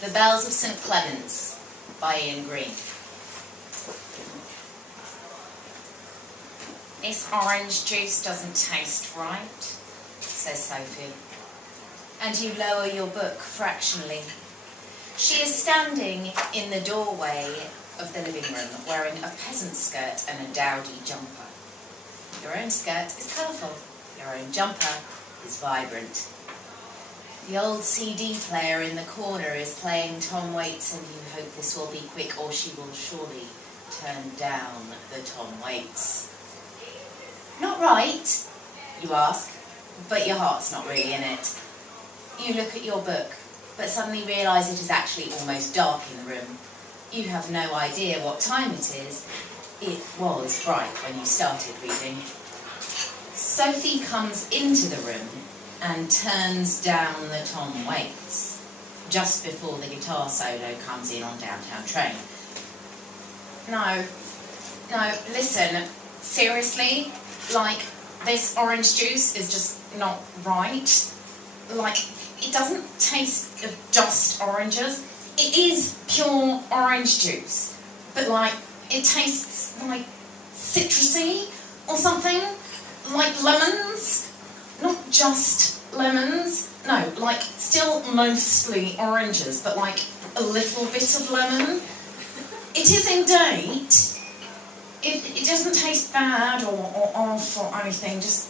The Bells of St. Clement's by Ian Green. This orange juice doesn't taste right, says Sophie, and you lower your book fractionally. She is standing in the doorway of the living room wearing a peasant skirt and a dowdy jumper. Your own skirt is colourful, your own jumper is vibrant. The old CD player in the corner is playing Tom Waits, and you hope this will be quick or she will surely turn down the Tom Waits. Not right, you ask, but your heart's not really in it. You look at your book, but suddenly realise it is actually almost dark in the room. You have no idea what time it is. It was bright when you started reading. Sophie comes into the room and turns down the Tom Waits just before the guitar solo comes in on Downtown Train. No, listen, seriously, like, this orange juice is just not right. Like, it doesn't taste of just oranges. It is pure orange juice, but like, it tastes like citrusy or something, like lemons. Not just lemons, no, like still mostly oranges, but like a little bit of lemon. It is indeed. It doesn't taste bad or off or anything, just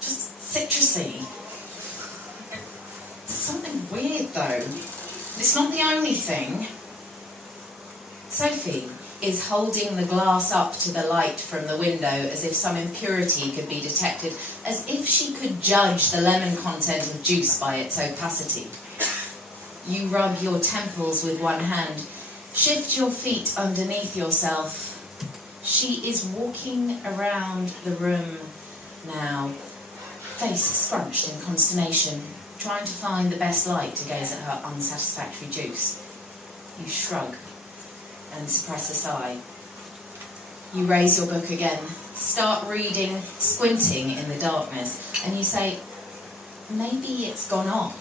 citrusy. Something weird though. It's not the only thing. Sophie is holding the glass up to the light from the window as if some impurity could be detected, as if she could judge the lemon content of juice by its opacity. You rub your temples with one hand, shift your feet underneath yourself. She is walking around the room now, face scrunched in consternation, trying to find the best light to gaze at her unsatisfactory juice. You shrug and suppress a sigh. You raise your book again, start reading, squinting in the darkness, and you say, maybe it's gone off.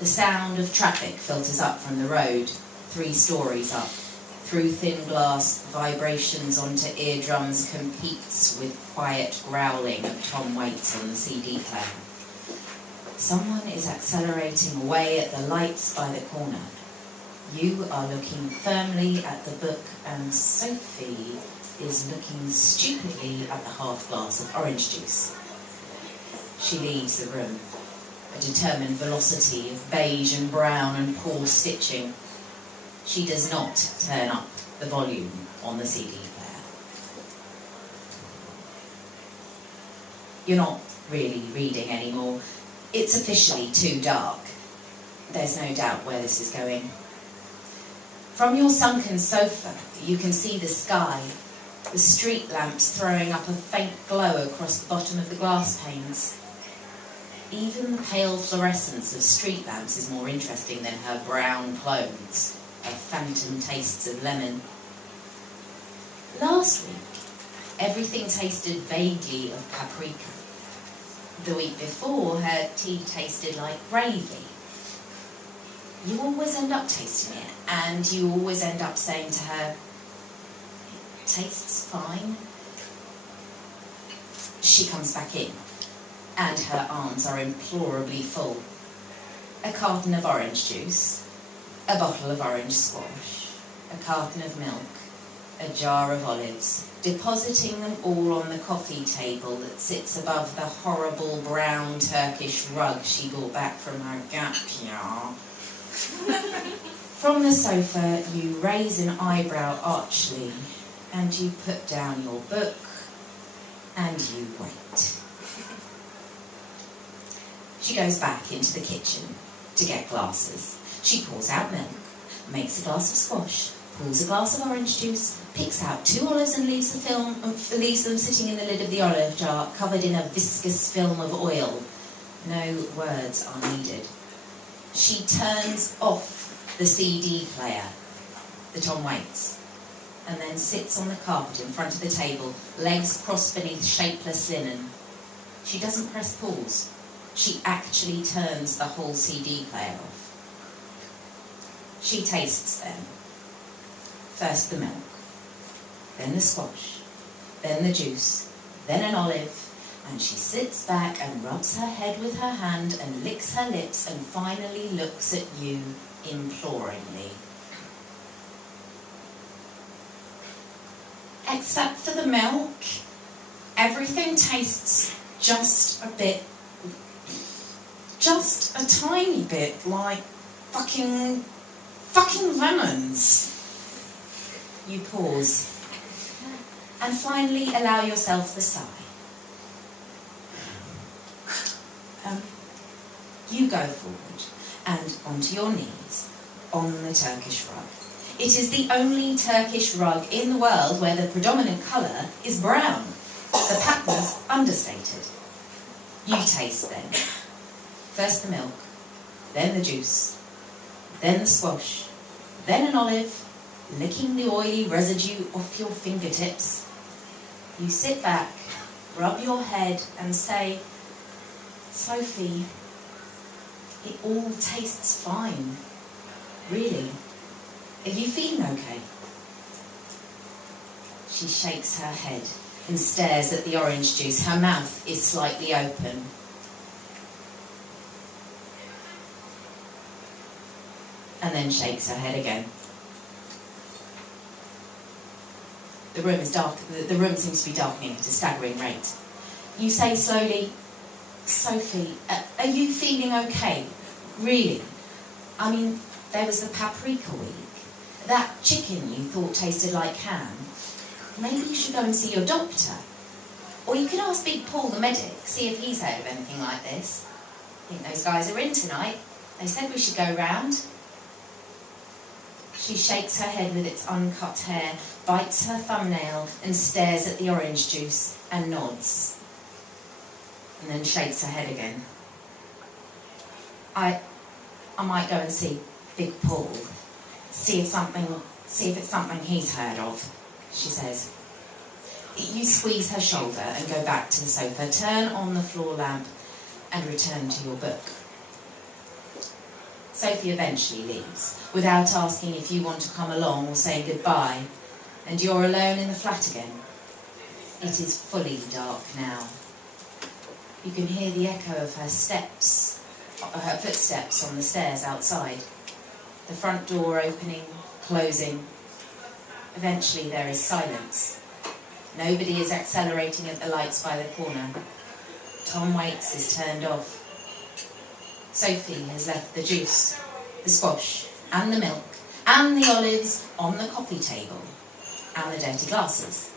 The sound of traffic filters up from the road, 3 stories up. Through thin glass, vibrations onto eardrums competes with quiet growling of Tom Waits on the CD player. Someone is accelerating away at the lights by the corner. You are looking firmly at the book, and Sophie is looking stupidly at the half glass of orange juice. She leaves the room, a determined velocity of beige and brown and poor stitching. She does not turn up the volume on the CD player. You're not really reading anymore. It's officially too dark. There's no doubt where this is going. From your sunken sofa, you can see the sky, the street lamps throwing up a faint glow across the bottom of the glass panes. Even the pale fluorescence of street lamps is more interesting than her brown clothes, her phantom tastes of lemon. Last week, everything tasted vaguely of paprika. The week before, her tea tasted like gravy. You always end up tasting it, and you always end up saying to her, it tastes fine. She comes back in, and her arms are implorably full. A carton of orange juice, a bottle of orange squash, a carton of milk, a jar of olives, depositing them all on the coffee table that sits above the horrible brown Turkish rug she brought back from her gap year. From the sofa, you raise an eyebrow archly, and you put down your book, and you wait. She goes back into the kitchen to get glasses. She pours out milk, makes a glass of squash, pulls a glass of orange juice, picks out 2 olives and leaves them sitting in the lid of the olive jar, covered in a viscous film of oil. No words are needed. She turns off the CD player, the Tom Waits, and then sits on the carpet in front of the table, legs crossed beneath shapeless linen. She doesn't press pause. she actually turns the whole CD player off. She tastes them. First the milk, then the squash, then the juice, then an olive, and she sits back and rubs her head with her hand and licks her lips and finally looks at you imploringly. Except for the milk, everything tastes just a tiny bit like fucking lemons. You pause and finally allow yourself the sigh. You go forward and onto your knees on the Turkish rug. It is the only Turkish rug in the world where the predominant colour is brown. The pattern's understated. You taste then. First the milk, then the juice, then the squash, then an olive, licking the oily residue off your fingertips. You sit back, rub your head and say, Sophie, it all tastes fine. Really. Are you feeling okay? She shakes her head and stares at the orange juice. Her mouth is slightly open. And then shakes her head again. The room is dark. The room seems to be darkening at a staggering rate. You say slowly, Sophie, are you feeling okay? Really? I mean, there was the paprika week. That chicken you thought tasted like ham. Maybe you should go and see your doctor. Or you could ask Big Paul, the medic, see if he's heard of anything like this. I think those guys are in tonight. They said we should go round. She shakes her head with its uncut hair, bites her thumbnail and stares at the orange juice and nods. And then shakes her head again. I might go and see Big Paul. See if it's something he's heard of, she says. You squeeze her shoulder and go back to the sofa, turn on the floor lamp and return to your book. Sophie eventually leaves, without asking if you want to come along or saying goodbye, and you're alone in the flat again. It is fully dark now. You can hear the echo of her footsteps on the stairs outside. The front door opening, closing. Eventually there is silence. Nobody is accelerating at the lights by the corner. Tom Waits is turned off. Sophie has left the juice, the squash, and the milk, and the olives on the coffee table, and the dirty glasses.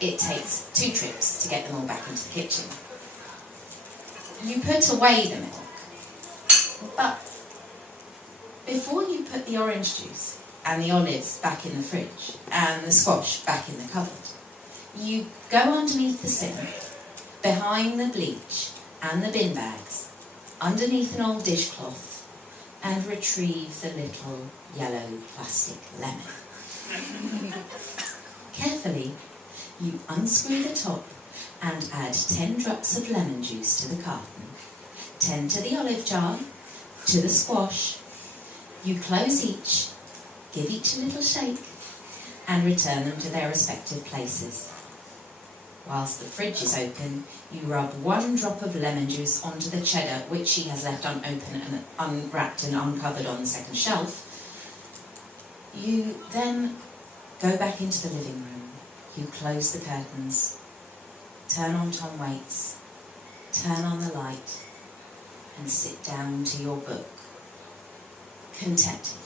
It takes 2 trips to get them all back into the kitchen. You put away the milk, but before you put the orange juice and the olives back in the fridge and the squash back in the cupboard, you go underneath the sink, behind the bleach and the bin bags, underneath an old dishcloth, and retrieve the little yellow plastic lemon. Carefully, you unscrew the top and add 10 drops of lemon juice to the carton, 10 to the olive jar, to the squash. You close each, give each a little shake, and return them to their respective places. Whilst the fridge is open, you rub 1 drop of lemon juice onto the cheddar, which she has left unopened and unwrapped and uncovered on the second shelf. You then go back into the living room. You close the curtains, turn on Tom Waits, turn on the light, and sit down to your book, contented.